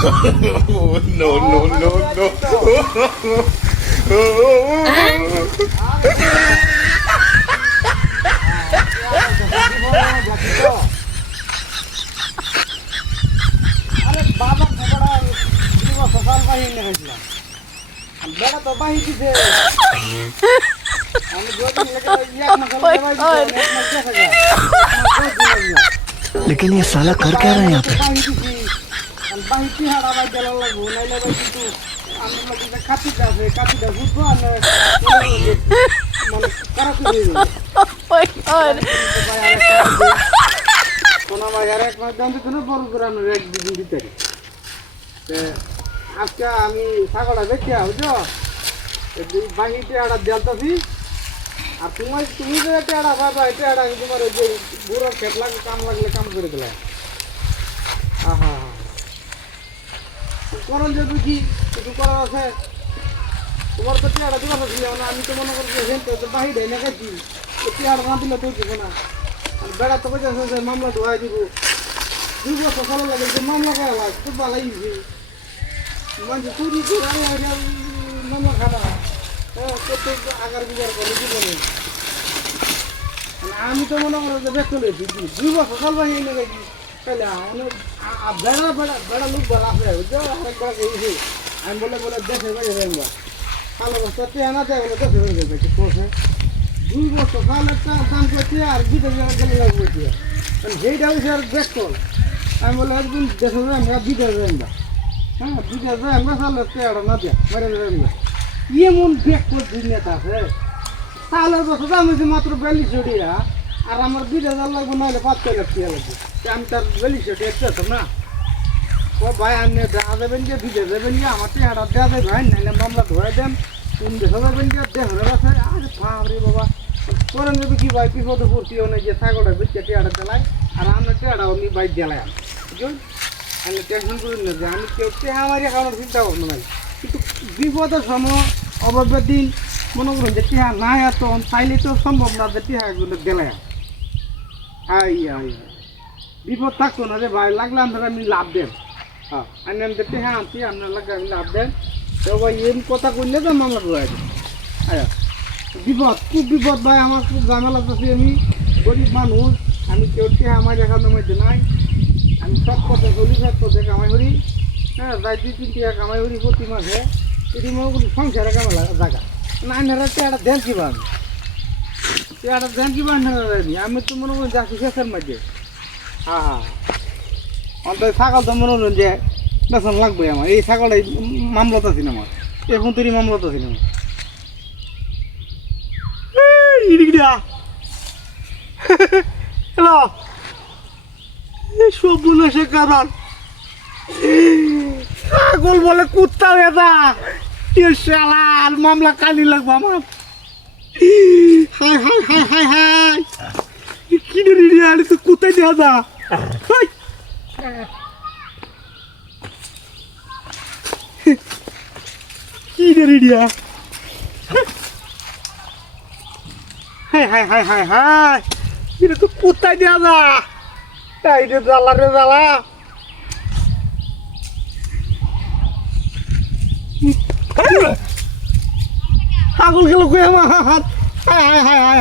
No, no, no, no. আরে বাবা খবরা সকাল বাহিনী গেছিলাম বেড়া তো বাহি দিছে আমি দুদিন লেগে এক মাস হলো लेकिन ये साला कर क्या रहा है यहाँ पे? বাহি তিহাড়া বাই দেলা লাগবো নাইলে ভাই কিন্তু আমি লাগি কাটিটা বুঝবো আর মানে খারাপ হয়ে যাবে কোন ভাই আর এক মাস দাম দিতে না বড় করে আমি এক দিন দিতে আজকে আমি ছাগলটা দেখি বুঝছো বাহিতে আড়া দেলতাছি আর তুমি যে টেড়া বাবা টেড়া তোমার ওই যে বুড়ো খেত লাগে কাম লাগলে কাম করে দিলে আহা করন যে কি কিছু করার আছে তোমার তো টেড়া দিবস ছিল না আমি তো মনে করছি হেনতে তো বাহি দেয় না গেছি টেড়া না দিলে তো দিব না আর বেড়া তো কইছে যে মামলা ঢুকাই দিব 2 বছর ভালো লাগে যে মামলা করা লাগে তো ভালোই মানে চুরি করে আল্লাহ মামলা খাবা প্রত্যেক আগার বিচার করে জীবনে আমি তো মনে করো যে ব্যস্ত হয়েছি 2 বছর সাল বাহিনী এনে গেছি তাহলে অনেক বেড়া লোক বলা আছে বুঝছো অনেকবার গেছি আমি বলে দেশে বেড়ে যাইবা ভালো বছর টেনা দেয় বলে দেশে বেড়ে যাবে কোষে 2 বছর সাল একটা দাম করছে আর বিদেশে গেলে লাগবে কারণ যেইটা হয়েছে আর ব্যস্ত আমি বলে একদিন দেশে যাই আমরা বিদেশে যাইবা হ্যাঁ বিদেশে যাই আমরা সালে টেড়া না দেয় মেরে যাইবা এমন ব্যাগ করছি নেতা আছে তাহলে বছর দাম হয়েছে মাত্র 42 টাকা আর আমার 2000 লাগবে নাহলে 5 লাখ টাকা লাগবে আমি তার 42 টাকা একটু না ও ভাই আপনি দেখা দেবেন যে দিতে দেবেন যে আমার টেহাটা দেওয়া দেয় ভাই নাহলে মামলা ধরে দেন কোন দেশে যাবেন যে দেহরে আছে আরে বাপরে বাবা করেন যাবে কি ভাই বিপদে পড়তিও না যে ছাগলটা বেচে টেহাটা চালায় আর আমরা টেহাটা উনি বাইক জ্বালায় বুঝুন আমি টেনশন করি না যে আমি কেউ টেহা মারি খাওয়ানোর চিন্তা ভাবনা নাই কিন্তু বিপদের সময় অভাবের দিন মনে করুন যে টিহা নাই এত চাইলে তো সম্ভব না যে টিহাগুলো গেলে বিপদ থাকতো না রে ভাই লাগলে আপনারা আমি লাভ দেন হ্যাঁ আমি আমি টিহা আনছি আপনার লাগলে আমি লাভ দেন তো ভাই এম কথা করলে তো মামলা ঢোকাই দেন আচ্ছা বিপদ খুব বিপদ ভাই আমার খুব ঝামেলা করছি আমি গরিব মানুষ আমি কেউ টিহা আমার দেখানোর মধ্যে নাই আমি সব পথে চলি সব পথে কামাই করি হ্যাঁ যাই 2-3 টাকা কামাই করি প্রতি মাসে এটি মনে করি সংসারে কামাই জায়গা না টেয়াটা দেন কি বান টেয়াটা দেন কি বান আমি তো মনে করি যাচ্ছি শেষের মধ্যে হ্যাঁ অন্তত ছাগল তো মনে করেন যে বেতন লাগবে আমার এই ছাগলটাই মামলাতে ছিল আমার এখন তৈরি মামলাতে ছিল আমার হ্যালো সব বলে সে কারণ ছাগল বলে কুত্তা বেদা শালার মামলা কালি লাগবো আমার high high high high high কি রে আরে তো কোথায় দেওয়া যা কি রে Riya high high high high high এটা তো কোথায় দেওয়া যা এই রে জ্বালা রে জ্বালা ছাগল গেল কই আমার হাত হাই হাই হাই হাই